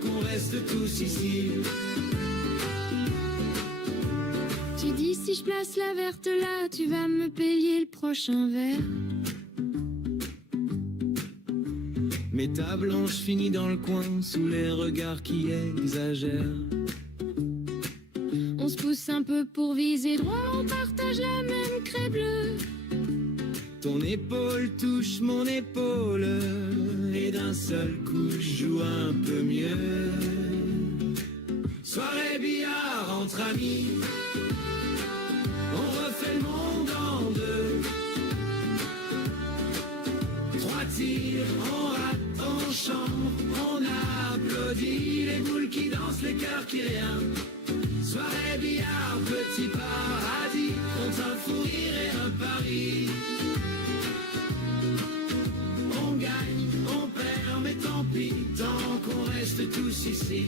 qu'on reste tous ici. Tu dis si je place la verte là, tu vas me payer le prochain verre. Mais ta blanche finit dans le coin, sous les regards qui exagèrent. On se pousse un peu pour viser droit, on partage la même craie bleue. Ton épaule touche mon épaule, et d'un seul coup je joue un peu mieux. Soirée billard entre amis, on refait le monde en deux. 3 tirs, on rate, on chante, on applaudit. Les boules qui dansent, les cœurs qui rien. Soirée billard, petit paradis, contre un fou rire et un pari. On gagne, on perd, mais tant pis, tant qu'on reste tous ici.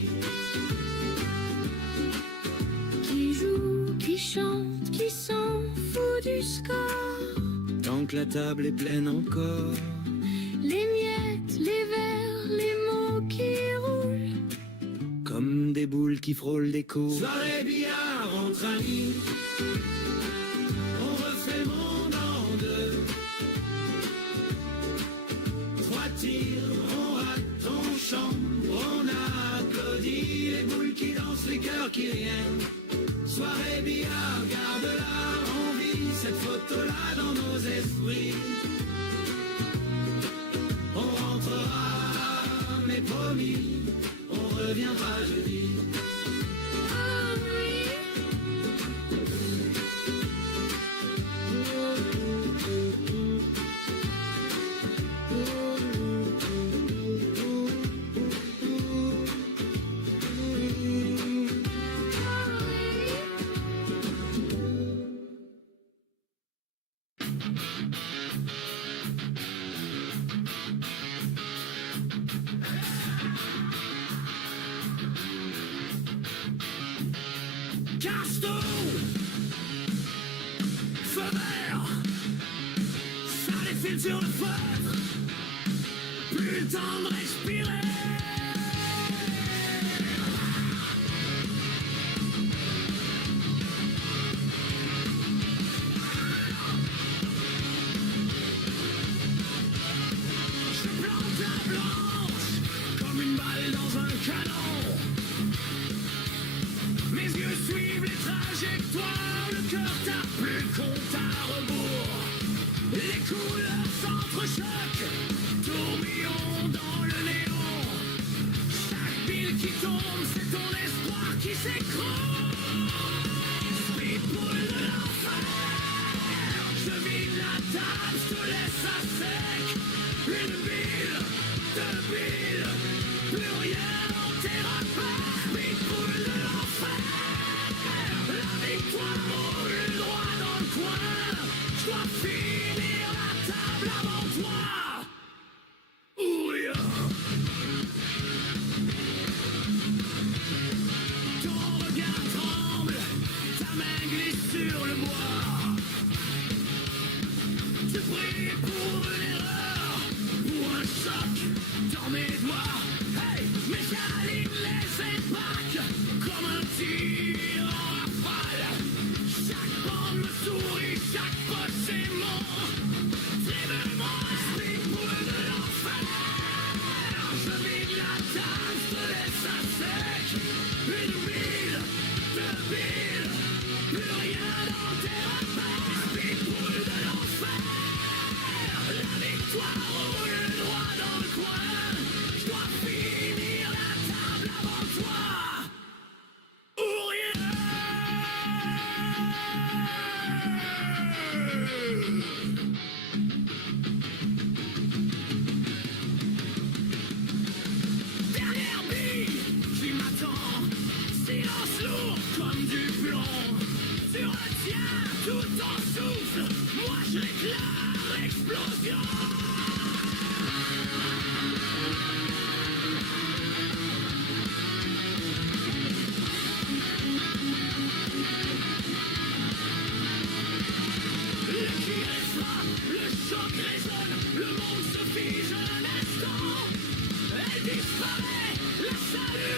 Qui joue, qui chante, qui s'en fout du score. Tant que la table est pleine encore. Les miettes, les verres, les mots qui roulent. Comme des boules qui frôlent des côtes. Soirée billard entre amis, on refait le monde en deux. 3 tirs, on rate, on chante, on applaudit. Les boules qui dansent, les cœurs qui rien. Soirée billard, garde-la en vie, cette photo-là dans nos esprits. On rentrera, mais promis, on reviendra jeudi. Casto, feu vert, ça défile sur le feutre, plus le temps de respirer. Je plante la blanche comme une balle dans un canon. Mes yeux suivent les trajectoires, le cœur tape plus le compte à rebours. Les couleurs s'entrechoquent, tourbillons dans le néon. Chaque bille qui tombe, c'est ton espoir qui s'écroule. Speedball de l'enfer, je vide la table, je te laisse à sec. Une bille, 2 billes, plus rien dans tes repères. Speedball de l'enfer, la victoire roule droit dans le coin. Je dois finir la table avant toi. Ou rien. Ton regard tremble, ta main glisse sur le bois. Tu pries pour une erreur, pour un choc dans mes doigts. Hey, mais j'aligne les épaques comme un tir en rafale. Chaque bande me sourit, chaque poche est mon triblement. Speedball de l'enfer, je vide la table, je te laisse à sec. Une bille, 2 billes, plus rien dans tes repères. Speedball de l'enfer, la victoire roule droit dans le coin. Je dois finir la table avant toi. Ou rien. Dernière bille qui m'attend, silence lourd comme du plomb. Tu retiens tout ton souffle, moi je réclame l'explosion. Le tir est frappe, le choc résonne, le monde se fige un instant. Elle disparaît, la salle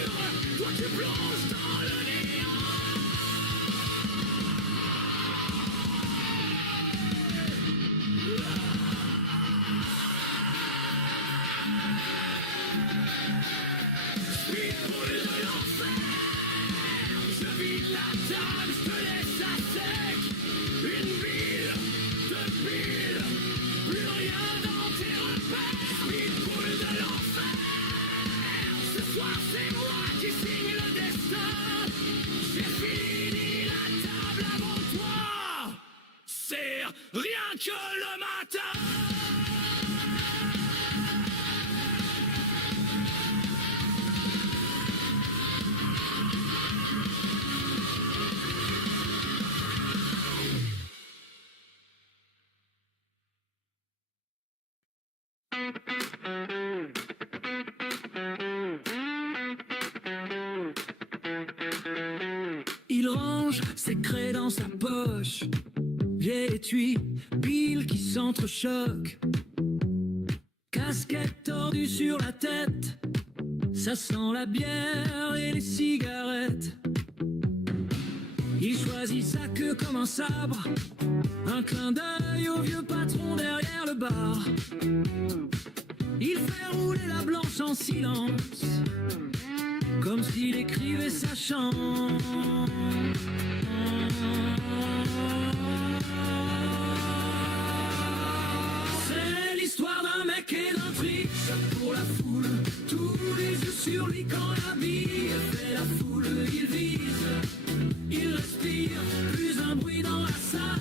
Il range ses craies dans sa poche, vieille étui, pile qui s'entrechoque. Casquette tordue sur la tête, ça sent la bière et les cigarettes. Il choisit sa queue comme un sabre, un clin d'œil au vieux patron derrière le bar. Il fait rouler la blanche en silence, comme s'il écrivait sa chance. C'est l'histoire d'un mec et d'un triche pour la foule, tous les yeux sur lui quand la bille fait la foule. Il vise, il respire, plus un bruit dans la salle,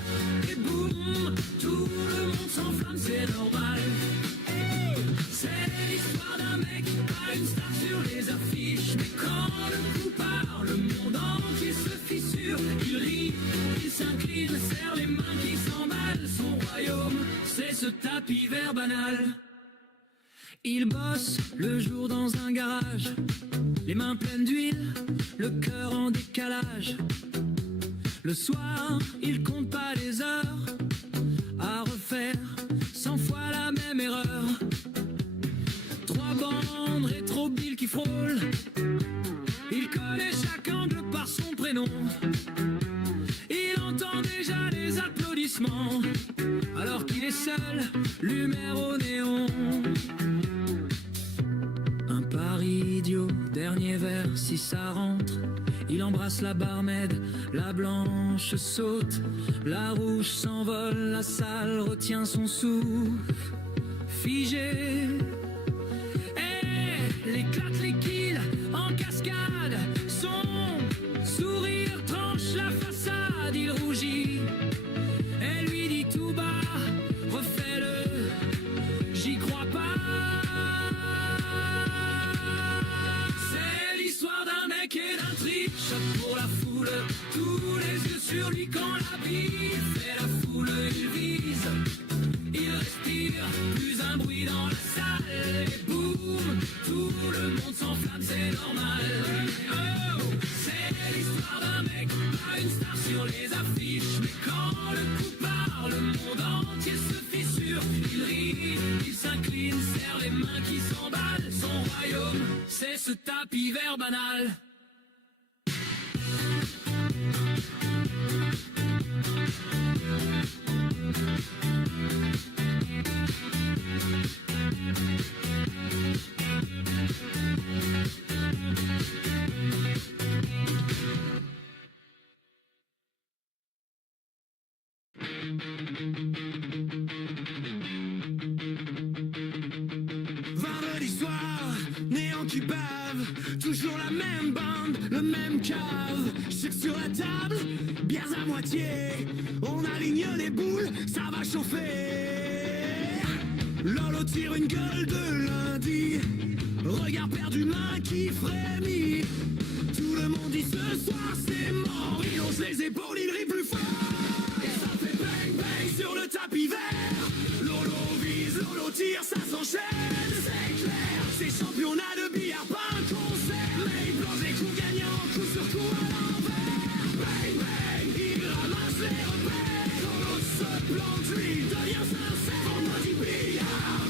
et boum, tout le monde s'enflamme, c'est normal. C'est l'histoire d'un mec, pas une star sur les affiches, mais quand le coup part, le monde entier se fissure. Il rit, il s'incline, serre les mains qui s'emballent. Son royaume, c'est ce tapis vert banal. Il bosse le jour dans un garage, les mains pleines d'huile, le cœur en décalage. Le soir, il compte pas les heures à refaire 100 fois la même erreur. 3 bandes rétro-billes qui frôlent, il connaît chaque angle par son prénom. Il entend déjà les applaudissements, alors qu'il est seul, lumière au néon. Un pari idiot, dernier verre, si ça rentre. Il embrasse la barmaid, la blanche saute, la rouge s'envole, la salle retient son souffle, figé. L'éclate les kills en cascade, son sourire tranche la façade. Il rougit, elle lui dit tout bas, refais-le, j'y crois pas. C'est l'histoire d'un mec et d'un triche pour la foule, tous les yeux sur lui quand la bille fait la foule. Il vise, il respire, plus un bruit dans la salle, et boum, tout le monde s'enflamme, c'est normal. Oh, c'est l'histoire d'un mec, pas une star sur les affiches, mais quand le coup part, le monde entier se fissure. Il rit, il s'incline, serre les mains qui s'emballent. Son royaume, c'est ce tapis vert banal. Vendredi soir, néant qui bave, toujours la même bande, le même cave. Sucre sur la table, bières à moitié, on aligne les boules, ça va chauffer. Lolo tire une gueule de lundi, regard perdu, main qui frémit. Tout le monde dit ce soir c'est mort, il hausse les épaules, il rit plus fort. Et ça fait bang bang sur le tapis vert. Lolo vise, Lolo tire, ça s'enchaîne. C'est clair, c'est championnat de billard, pas un concert. Mais il plonge les coups gagnants, coup sur coup à l'envers. Bang bang, il ramasse les repères. Lolo se plante, lui devient sincère. Vendredi billard,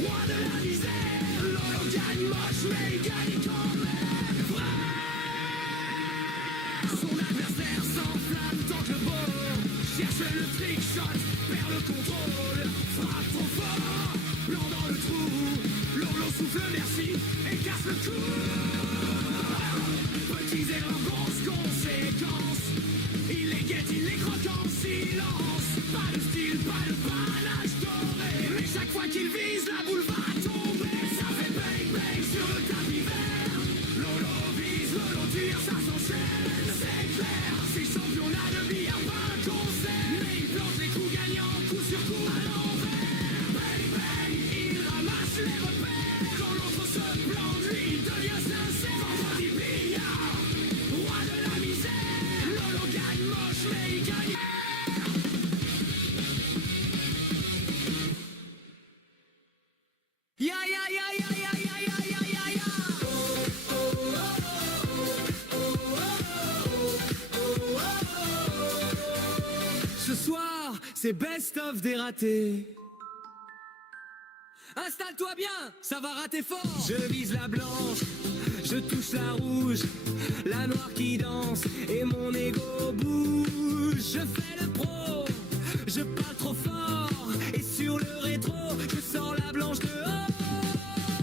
roi de la misère. Lolo gagne moche, mais il gagne quand même vrai. Son adversaire s'enflamme tant que le beau cherche le trick shot, perd le contrôle, frappe trop fort, blanc dans le trou. Lolo souffle merci et casse le cou. Petits erreurs, grosses conséquences, il les guette, il les croque en silence. Pas de style, pas de panache doré, mais chaque fois qu'il vise, la boule va tomber. Ça fait bang bang sur le tapis vert. Lolo vise, Lolo tire, ça s'enchaîne. C'est clair, c'est championnat de billard, pas un concert. Mais il plante les coups gagnants, coup sur coup à l'envers. Bang bang, il ramasse les repères. Quand l'autre se plante, lui il devient sincère. Vendredi billard, roi de la misère. Lolo gagne moche, mais il gagne. c'est best of des ratés. Installe-toi bien, ça va rater fort. Je vise la blanche, je touche la rouge, la noire qui danse et mon ego bouge. Je fais le pro, je parle trop fort et sur le rétro, je sors la blanche dehors.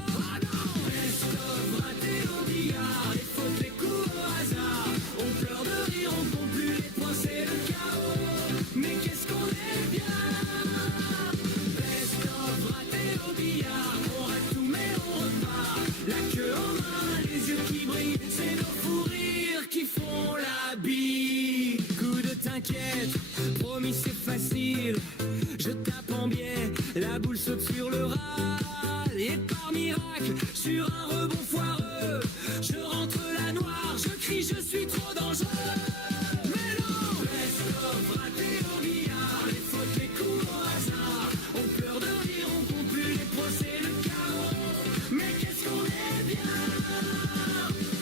Ah non, best of raté au billard, les fautes, les coups au hasard. On pleure de rire, on compte plus les points, c'est le chaos. Mais qu'est-ce qu'on est bien. Best of raté au billard, on rate tout mais on repart. La queue en main, les yeux qui brillent, c'est nos fous rires qui font la bille. Coup de t'inquiète, promis c'est facile. Je tape en biais, la boule saute sur le râle. Et par miracle, sur un rebond foireux, je rentre la noire, je crie, je suis trop dangereux. Mais non, best of raté au billard, les fautes, les coups au hasard. On pleure de rire, on compte plus les pros, c'est le chaos. Mais qu'est-ce qu'on est bien.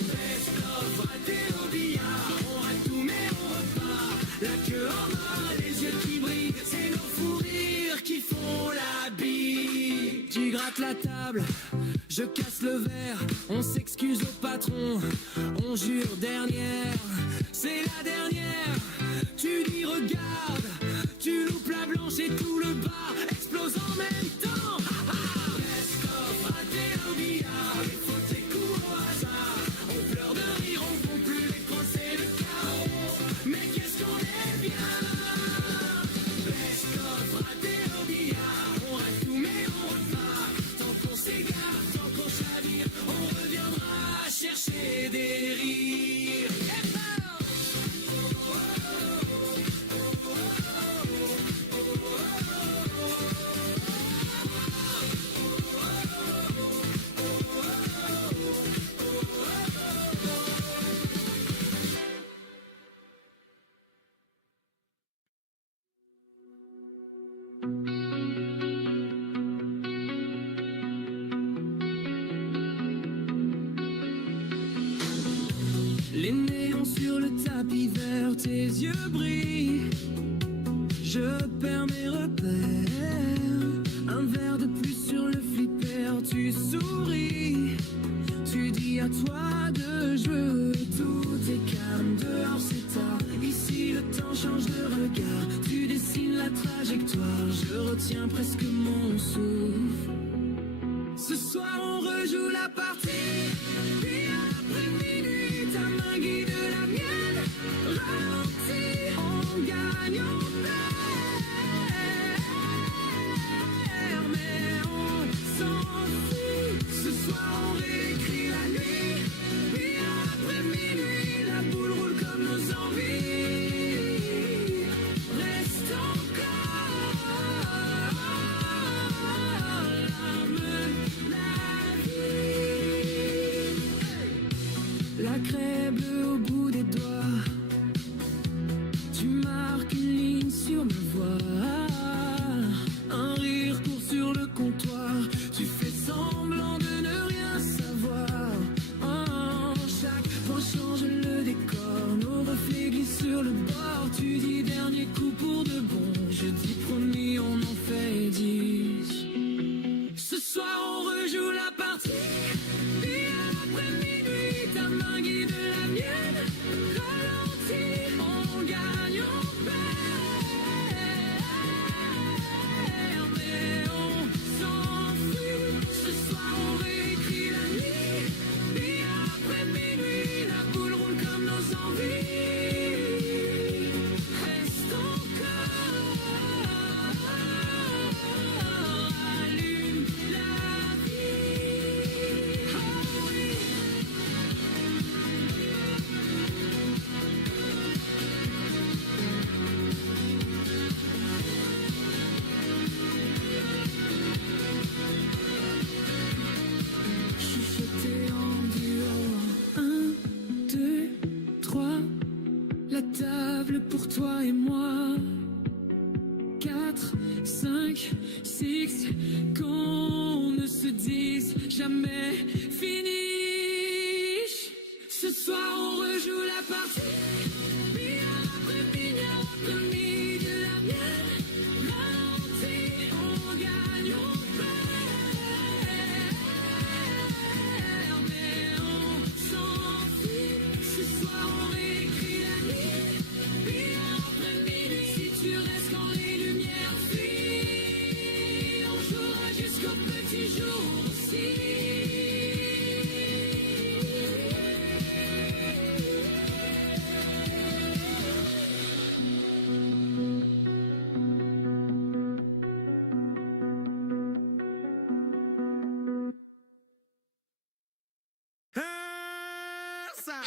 Best of raté au billard, on rate tout mais on repart. La queue en main, les yeux qui brillent, c'est nos fous rires qui font la bille. Tu grattes la table, je casse le verre, on s'excuse au patron, on jure dernière, c'est la dernière. Tu dis regarde, tu loupes la blanche et tout le bar explose en même temps. Best of raté au billard, les fautes, les coups au hasard. On pleure de rire, on compte plus les points, c'est le chaos. Mais qu'est-ce qu'on est bien. Best of raté au billard, on rate tout mais on repart. Tant qu'on s'égare, tant qu'on chavire, on reviendra chercher des rires. Les néons sur le tapis vert, tes yeux brillent. Je perds mes repères. Un verre de plus sur le flipper, tu souris. Tu dis à toi de jouer, tout est calme. Dehors c'est tard, ici le temps change de regard. Tu dessines la trajectoire, je retiens presque mon souffle. Ce soir on rejoue la partie, puis après minuit ta main guide la mienne. Ralentis, on gagne, on perd, mais on s'enfuit. Ce soir on réécrit la nuit, puis après minuit la boule roule comme nos envies. Reste encore la craie bleue au bout des doigts, tu marques une ligne sur ma voix. Un rire court sur le comptoir, tu fais semblant de ne rien savoir. Oh, chaque point change le décor, nos reflets glissent sur le bord. Tu dis dernier coup pour de bon, je dis promis on en fait 10. Ce soir on rejoue la partie, puis après minuit ta main guide la mienne. Ralentis, on gagne, on perd, mais on s'enfuit. Ce soir on réécrit la nuit, puis après minuit la boule roule comme nos envies. Reste encore, allume la vie. Oh oui. Chuchoter en duo, 1, 2, 3, la table pour toi et moi. 4, 5, 6, qu'on ne se dise jamais finish. Ce soir on rejoue la partie, puis après midi la mienne. ça.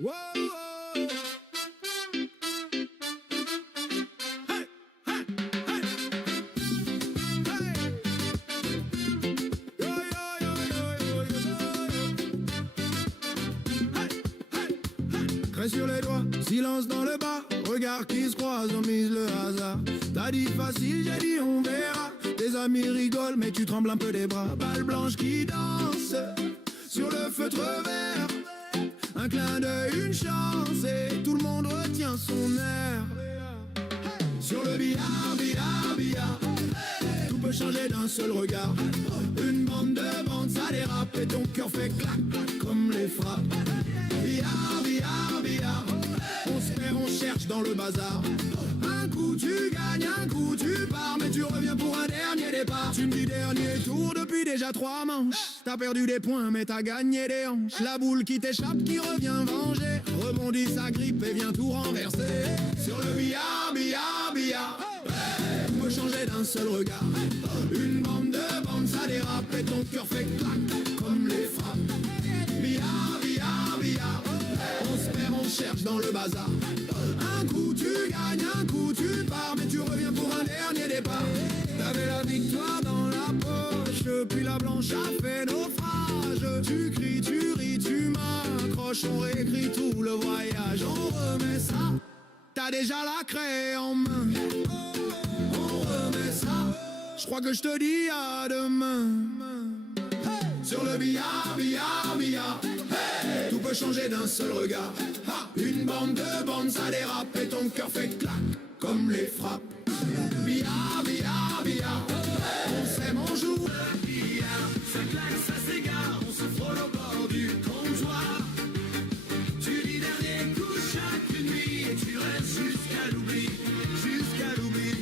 Wow, wow. Hey, hey, hey. Hey. Yo, yo, yo, yo, yo, yo, yo. Hey, hey, hey. Craie sur les doigts, silence dans le bar. Regards qui se croisent, on mise le hasard. T'as dit facile, j'ai dit on verra. Tes amis rigolent, mais tu trembles un peu des bras. Balle blanche qui danse sur le feutre vert. Un clin d'œil, une chance, et tout le monde retient son air. Sur le billard, billard, billard, tout peut changer d'un seul regard. Une bande de bandes, ça dérape, et ton cœur fait clac, clac comme les frappes. Billard, billard, billard, on se perd, on cherche dans le bazar. Un coup tu gagnes, un coup tu pars, mais tu reviens pour un dernier départ. Tu me dis dernier tour depuis déjà 3 manches. T'as perdu des points mais t'as gagné des hanches. La boule qui t'échappe, qui revient venger, rebondit sa grippe et vient tout renverser. Sur le billard, billard, billard, tout peut changer d'un seul regard. Une bande de bandes, ça dérape et ton cœur fait clac comme les frappes. Billard, billard, billard, on se perd, on cherche dans le bazar. Un coup tu gagnes, un coup tu pars, mais tu reviens pour un dernier départ. T'avais la victoire dans la poche, puis la blanche a fait naufrage. Tu cries, tu ris, tu m'accroches, on réécrit tout le voyage. On remet ça, t'as déjà la craie en main. On remet ça, je crois que je te dis à demain. Sur le billard, billard, billard, hey, tout peut changer d'un seul regard. Une bande de bandes, ça dérape et ton cœur fait clac comme les frappes. Billard, billard, billard, hey, on s'aime, on joue. Le billard, ça claque, ça s'égare, on se frôle au bord du comptoir. Tu dis dernier coup chaque nuit et tu restes jusqu'à l'oubli, jusqu'à l'oubli.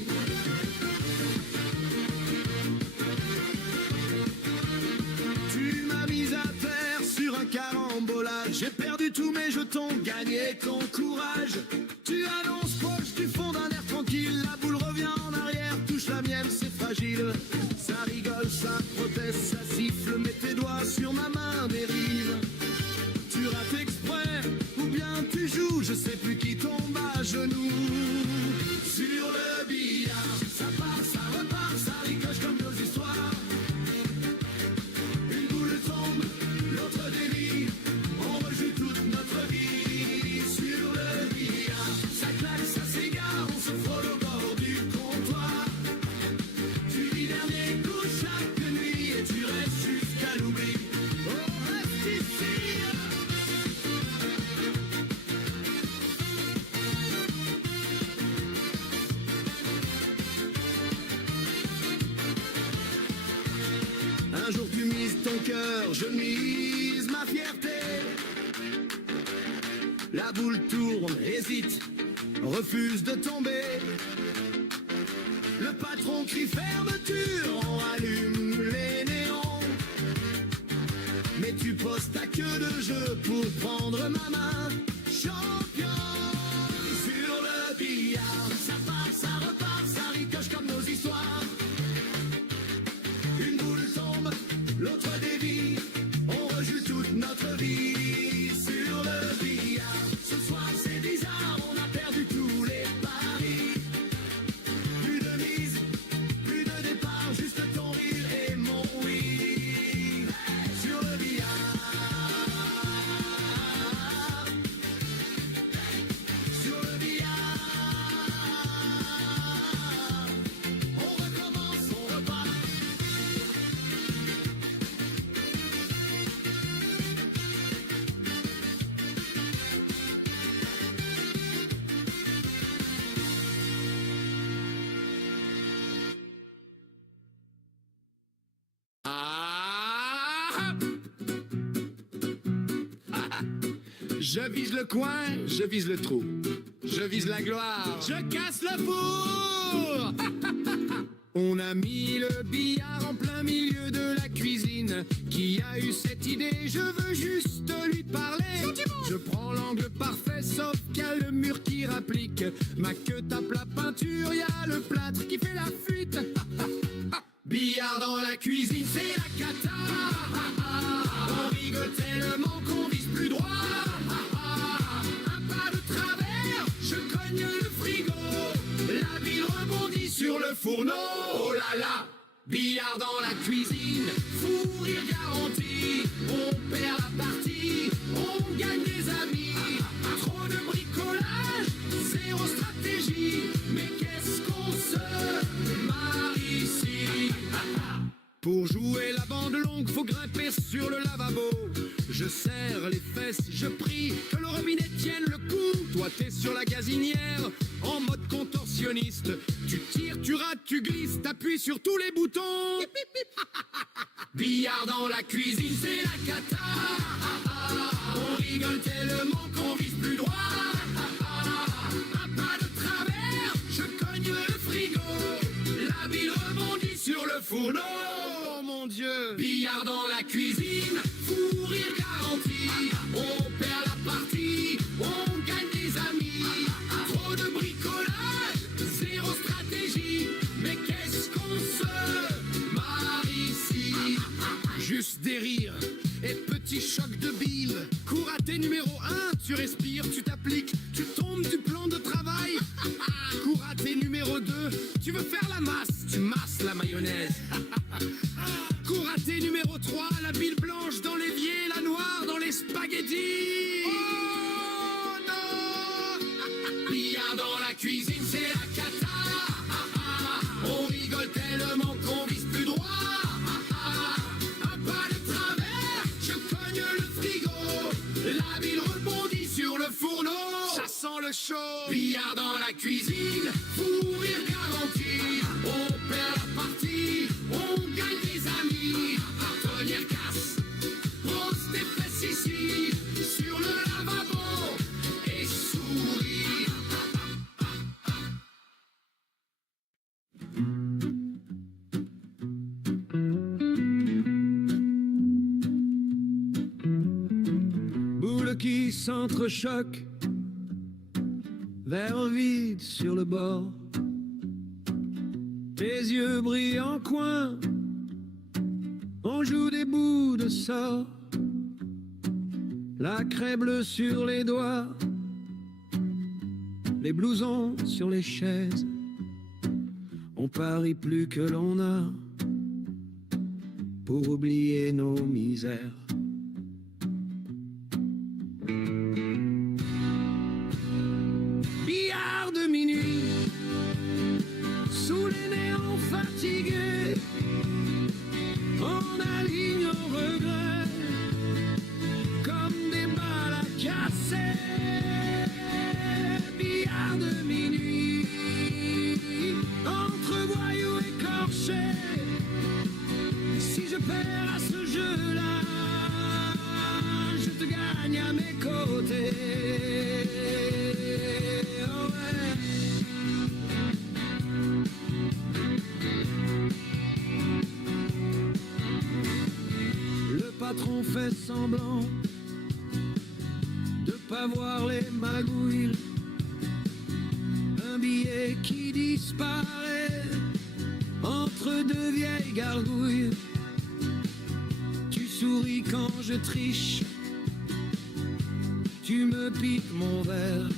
Tu m'as mis à terre sur un carambolage. J'ai perdu tous mes jetons, gagné ton courage. Tu annonces proche du fond d'un air tranquille. La boule revient en arrière, touche la mienne, c'est fragile. Ça rigole, ça proteste, ça siffle. Mets tes doigts sur ma main, dérive. Tu rates exprès, ou bien tu joues. Je sais plus qui tombe à genoux. Sur le billard, ça part, ça repart, ça ricoche comme nos histoires. Une boule tombe, l'autre dévie. On rejoue toute notre vie. Sur le billard, ça claque, ça s'égare, on se frôle au bord du comptoir. Tu dis dernier coup chaque nuit et tu restes jusqu'à l'oubli. On reste ici. Un jour tu mises ton cœur, je mise ma fierté. La boule tourne, hésite, refuse de tomber. Le patron crie fermeture, on allume les néons. Mais tu poses ta queue de jeu pour prendre ma main. Champion, sur le billard, ça part, ça repart, ça ricoche comme nos histoires. Une boule tombe, l'autre dévie, on rejoue toute notre vie. Sur le billard, ce soir c'est bizarre, on a perdu tous les paris. Plus de mise, plus de départ, juste ton rire et mon oui. Sur le billard, sur le billard, on recommence, on repart. Je vise le coin, je vise le trou. Je vise la gloire, je casse le four. On a mis le billard en plein milieu de la cuisine. Qui a eu cette idée? Je veux juste lui parler. Je prends l'angle parfait, sauf qu'il y a le mur qui rapplique. Ma queue tape la peinture, y a le plâtre qui fait la fuite. Billard dans la cuisine, c'est la cata. On rigole tellement qu'on vise plus droit. Un pas de travers, je cogne le frigo. La bille rebondit sur le fourneau. Oh là là, billard dans la cuisine, fou rire garanti. On perd la partie, on gagne des amis. Trop de bricolage, zéro stratégie. Mais qu'est-ce qu'on se marre ici. Pour jouer la bande longue, faut grimper sur le lavabo. Je serre les fesses, je prie que le robinet tienne le coup. Toi t'es sur la gazinière, en mode contorsionniste. Tu tires, tu rates, tu glisses, t'appuies sur tous les boutons. Billard dans la cuisine, c'est la cata. On rigole tellement qu'on vise plus droit. Un pas de travers, je cogne le frigo. La bille rebondit sur le fourneau. Oh mon Dieu. Billard dans la cuisine, fou rire garanti. On perd la partie, on gagne des amis. Trop de bricolage, zéro stratégie. Mais qu'est-ce qu'on se marre ici. Juste des rires et petits chocs de bile. Cours à tes numéro 1, tu respires, tu t'appliques, tu tombes du plan de travail. Cours à tes numéro 2, tu veux faire la masse, tu masses la mayonnaise. Cours à tes numéro 3, la bile blanche dans l'évier, la noire dans les spaghettis. Oh non. Billard dans la cuisine, c'est la cata. On rigole tellement qu'on vise plus droit. Un pas de travers, je cogne le frigo. La bile rebondit sur le fourneau. Ça sent le chaud. Billard dans la cuisine, fou rire garanti. On perd la partie, on gagne des amis. Tonnerre casse, pose tes fesses ici. Sur le lavabo et souris. Boules qui s'entrechoquent, verre vide sur le bord. Tes yeux brillent en coin, on joue des bouts de sort. La craie bleue sur les doigts, les blousons sur les chaises. On parie plus que l'on a pour oublier nos misères. Billard de minuit, sous les néons fatigués, on aligne nos regrets comme des balles à casser. Billard de minuit, entre voyous écorchés. Si je perds à ce jeu-là, je te gagne à mes côtés. Oh ouais. Le patron fait semblant de pas voir les magouilles. Un billet qui disparaît entre deux vieilles gargouilles. Tu souris quand je triche, tu me piques mon verre.